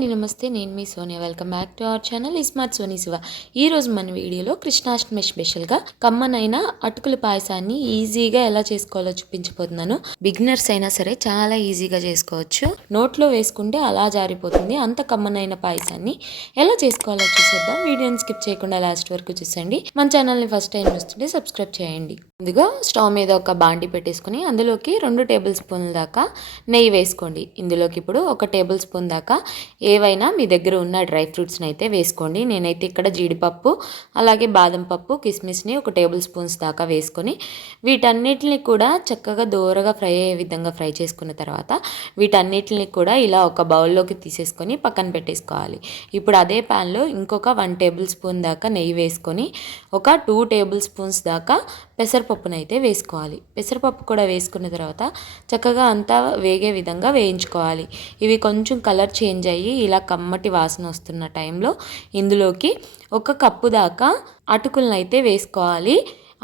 అండి, నమస్తే. నేను మీ Sonia. Welcome back to our channel smart Soni Shiva. ఈ రోజు మన వీడియోలో కృష్ణాష్టమి స్పెషల్గా కమ్మనైన అటుకుల పాయసాన్ని ఈజీగా ఎలా చేసుకోవాలో చూపించబోతున్నాను. బిగినర్స్ అయినా సరే చాలా ఈజీగా చేసుకోవచ్చు. నోట్లో వేసుకుంటే అలా జారిపోతుంది. అంత కమ్మనైన పాయసాన్ని ఎలా చేసుకోవాలో చూసేద్దాం. వీడియోని స్కిప్ చేయకుండా లాస్ట్ వరకు చూసండి. మన ఛానల్ని ఫస్ట్ టైం చూస్తుంటే సబ్స్క్రైబ్ చేయండి. ముందుగా స్టవ్ మీద ఒక బాండి పెట్టేసుకుని అందులోకి 2 టేబుల్ స్పూన్ల దాకా నెయ్యి వేసుకోండి. ఇందులోకి ఇప్పుడు 1 టేబుల్ స్పూన్ దాకా ఏవైనా మీ దగ్గర ఉన్న డ్రై ఫ్రూట్స్ని అయితే వేసుకోండి. నేనైతే ఇక్కడ జీడిపప్పు అలాగే బాదం పప్పు కిస్మిస్ని 1 టేబుల్ స్పూన్స్ దాకా వేసుకొని వీటన్నిటిని కూడా చక్కగా దూరగా ఫ్రై అయ్యే విధంగా ఫ్రై చేసుకున్న తర్వాత వీటన్నిటిని కూడా ఇలా ఒక బౌల్లోకి తీసేసుకొని పక్కన పెట్టేసుకోవాలి. ఇప్పుడు అదే ప్యాన్లో ఇంకొక 1 టేబుల్ స్పూన్ దాకా నెయ్యి వేసుకొని ఒక 2 టేబుల్ స్పూన్స్ దాకా పెసరపప్పును అయితే వేసుకోవాలి. పెసరపప్పు కూడా వేసుకున్న తర్వాత చక్కగా అంతా వేగే విధంగా వేయించుకోవాలి. ఇవి కొంచెం కలర్ చేంజ్ అయ్యి ఇలా కమ్మటి వాసన వస్తున్న టైంలో ఇందులోకి 1 కప్పు దాకా అటుకులను అయితే వేసుకోవాలి.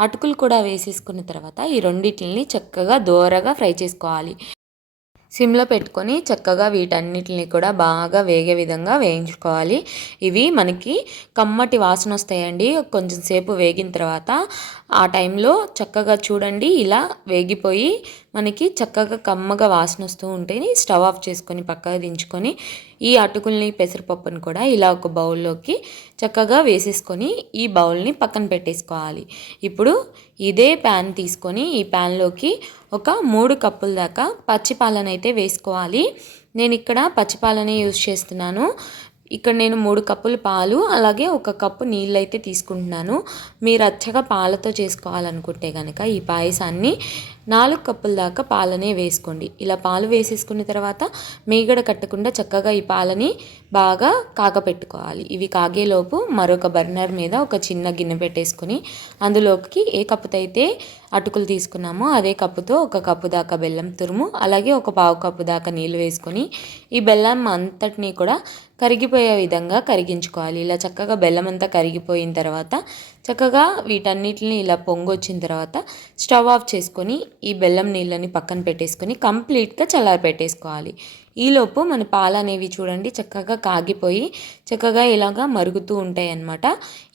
అటుకులు కూడా వేసేసుకున్న తర్వాత ఈ రెండింటిని చక్కగా దోరగా ఫ్రై చేసుకోవాలి. సిమ్లో పెట్టుకొని చక్కగా వీటన్నిటిని కూడా బాగా వేగే విధంగా వేయించుకోవాలి. ఇవి మనకి కమ్మటి వాసన వస్తాయండి. కొంచెం సేపు వేగిన తర్వాత ఆ టైంలో చక్కగా చూడండి ఇలా వేగిపోయి మనకి చక్కగా కమ్మగా వాసన వస్తూ ఉంటేనే స్టవ్ ఆఫ్ చేసుకొని పక్కగా దించుకొని ఈ అటుకుల్ని పెసరపప్పుని కూడా ఇలా ఒక బౌల్లోకి చక్కగా వేసేసుకొని ఈ బౌల్ని పక్కన పెట్టేసుకోవాలి. ఇప్పుడు ఇదే ప్యాన్ తీసుకొని ఈ ప్యాన్లోకి ఒక 3 కప్పుల దాకా పచ్చిపాలను అయితే వేసుకోవాలి. నేను ఇక్కడ పచ్చిపాలనే యూజ్ చేస్తున్నాను. ఇక్కడ నేను 3 కప్పుల పాలు అలాగే 1 కప్పు నీళ్ళు అయితే తీసుకుంటున్నాను. మీరు అచ్చగా పాలతో చేసుకోవాలనుకుంటే కనుక ఈ పాయసాన్ని 4 కప్పుల దాకా పాలనే వేసుకోండి. ఇలా పాలు వేసేసుకున్న తర్వాత మీగడ కట్టకుండా చక్కగా ఈ పాలని బాగా కాగపెట్టుకోవాలి. ఇవి కాగేలోపు మరొక బర్నర్ మీద ఒక చిన్న గిన్నె పెట్టేసుకొని అందులోకి ఏ కప్పుతో అయితే అటుకులు తీసుకున్నామో అదే కప్పుతో 1 కప్పు దాకా బెల్లం తురుము అలాగే 1/4 కప్పు దాకా నీళ్ళు వేసుకొని ఈ బెల్లం అంతటినీ కూడా కరిగిపోయే విధంగా కరిగించుకోవాలి. ఇలా చక్కగా బెల్లం అంతా కరిగిపోయిన తర్వాత చక్కగా వీటన్నిటిని ఇలా పొంగు వచ్చిన తర్వాత స్టవ్ ఆఫ్ చేసుకొని ఈ బెల్లం నీళ్ళని పక్కన పెట్టేసుకొని కంప్లీట్గా చల్లారి పెట్టేసుకోవాలి. ఈలోపు మన పాలు అనేవి చూడండి చక్కగా కాగిపోయి చక్కగా ఇలాగా మరుగుతూ ఉంటాయి అన్నమాట.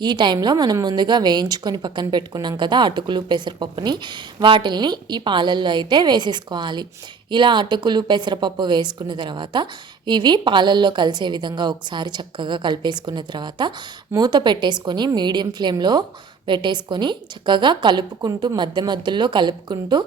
ఈ టైంలో మనం ముందుగా వేయించుకొని పక్కన పెట్టుకున్నాం కదా అటుకులు పెసరపప్పుని, వాటిల్ని ఈ పాలల్లో అయితే వేసేసుకోవాలి. ఇలా అటుకులు పెసరపప్పు వేసుకున్న తర్వాత ఇవి పాలల్లో కలిసే విధంగా ఒకసారి చక్కగా కలిపేసుకున్న తర్వాత మూత పెట్టేసుకొని మీడియం ఫ్లేమ్లో పెట్టేసుకొని చక్కగా కలుపుకుంటూ మధ్యలో కలుపుకుంటూ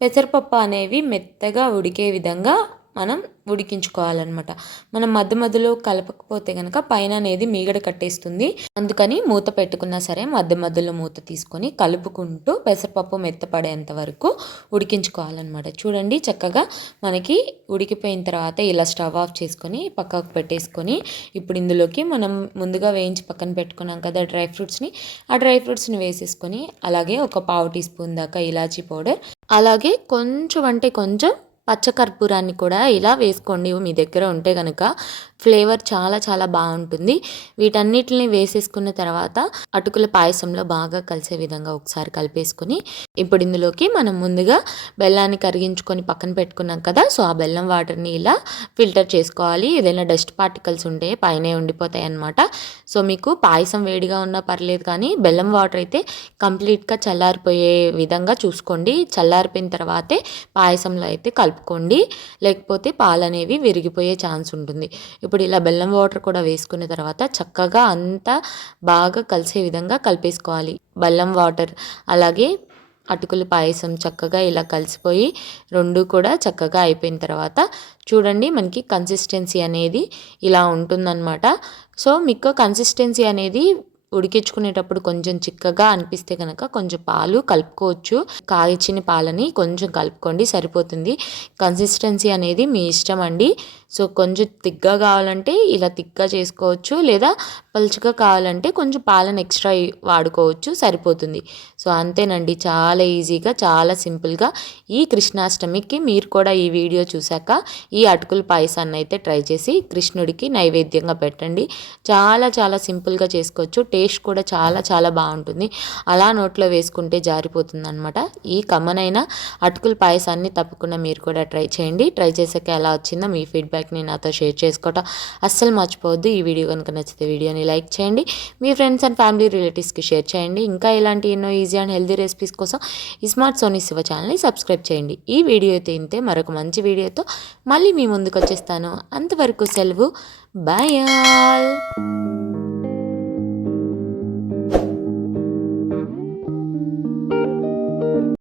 పెసరపప్పు అనేవి మెత్తగా ఉడికే విధంగా మనం ఉడికించుకోవాలన్నమాట. మనం మధ్యలో కలపకపోతే కనుక పైన అనేది మీగడ కట్టేస్తుంది. అందుకని మూత పెట్టుకున్నా సరే మధ్యలో మూత తీసుకొని కలుపుకుంటూ పెసరపప్పు మెత్తపడేంత వరకు ఉడికించుకోవాలన్నమాట. చూడండి చక్కగా మనకి ఉడికిపోయిన తర్వాత ఇలా స్టవ్ ఆఫ్ చేసుకొని పక్కకు పెట్టేసుకొని ఇప్పుడు ఇందులోకి మనం ముందుగా వేయించి పక్కన పెట్టుకున్నాం కదా డ్రై ఫ్రూట్స్ని, ఆ డ్రై ఫ్రూట్స్ని వేసేసుకొని అలాగే 1/4 టీ స్పూన్ దాకా ఇలాచీ పౌడర్ అలాగే కొంచెం పచ్చకర్పూరాన్ని కూడా ఇలా వేసుకోండి. మీ దగ్గర ఉంటే కనుక ఫ్లేవర్ చాలా చాలా బాగుంటుంది. వీటన్నిటిని వేసేసుకున్న తర్వాత అటుకుల పాయసంలో బాగా కలిసే విధంగా ఒకసారి కలిపేసుకొని ఇప్పుడు ఇందులోకి మనం ముందుగా బెల్లాన్ని కరిగించుకొని పక్కన పెట్టుకున్నాం కదా, సో ఆ బెల్లం వాటర్ని ఇలా ఫిల్టర్ చేసుకోవాలి. ఏదైనా డస్ట్ పార్టికల్స్ ఉంటే పైనే ఉండిపోతాయి అన్నమాట. సో మీకు పాయసం వేడిగా ఉన్నా పర్లేదు కానీ బెల్లం వాటర్ అయితే కంప్లీట్గా చల్లారిపోయే విధంగా చూసుకోండి. చల్లారిపోయిన తర్వాతే పాయసంలో అయితే కలుపుకోండి, లేకపోతే పాలు అనేవి విరిగిపోయే ఛాన్స్ ఉంటుంది. ఇప్పుడు ఇలా బెల్లం వాటర్ కూడా వేసుకున్న తర్వాత చక్కగా అంతా బాగా కలిసే విధంగా కలిపేసుకోవాలి. బెల్లం వాటర్ అలాగే అటుకుల పాయసం చక్కగా ఇలా కలిసిపోయి 2 కూడా చక్కగా అయిపోయిన తర్వాత చూడండి మనకి కన్సిస్టెన్సీ అనేది ఇలా ఉంటుందన్నమాట. సో మీకు కన్సిస్టెన్సీ అనేది ఉడికించుకునేటప్పుడు కొంచెం చిక్కగా అనిపిస్తే కనుక కొంచెం పాలు కలుపుకోవచ్చు. కాగిచ్చిన పాలని కొంచెం కలుపుకోండి సరిపోతుంది. కన్సిస్టెన్సీ అనేది మీ ఇష్టం అండి. సో కొంచెం తిగ్గా కావాలంటే ఇలా తిగ్గా చేసుకోవచ్చు, లేదా పలుచగా కావాలంటే కొంచెం పాలను ఎక్స్ట్రా వాడుకోవచ్చు, సరిపోతుంది. సో అంతేనండి, చాలా ఈజీగా చాలా సింపుల్గా ఈ కృష్ణాష్టమికి మీరు కూడా ఈ వీడియో చూశాక ఈ అటుకుల పాయసాన్ని అయితే ట్రై చేసి కృష్ణుడికి నైవేద్యంగా పెట్టండి. చాలా చాలా సింపుల్గా చేసుకోవచ్చు. టేస్ట్ కూడా చాలా చాలా బాగుంటుంది. అలా నోట్లో వేసుకుంటే జారిపోతుంది అనమాట. ఈ కమ్మనైన అటుకుల పాయసాన్ని తప్పకుండా మీరు కూడా ట్రై చేయండి. ట్రై చేసాక ఎలా వచ్చిందో మీ ఫీడ్బ్యాక్ని నాతో షేర్ చేసుకోవటం అస్సలు మర్చిపోవద్దు. ఈ వీడియో కనుక నచ్చితే వీడియోని లైక్ చేయండి, మీ ఫ్రెండ్స్ అండ్ ఫ్యామిలీ రిలేటివ్స్కి షేర్ చేయండి. ఇంకా ఇలాంటి ఎన్నో ఈజీ అండ్ హెల్దీ రెసిపీస్ కోసం ఈ స్మార్ట్ సోనీ శివ ఛానల్ని సబ్స్క్రైబ్ చేయండి. ఈ వీడియో అయితే ఇంతే, మరొక మంచి వీడియోతో మళ్ళీ మీ ముందుకు వచ్చేస్తాను. అంతవరకు సెలవు. Bye all.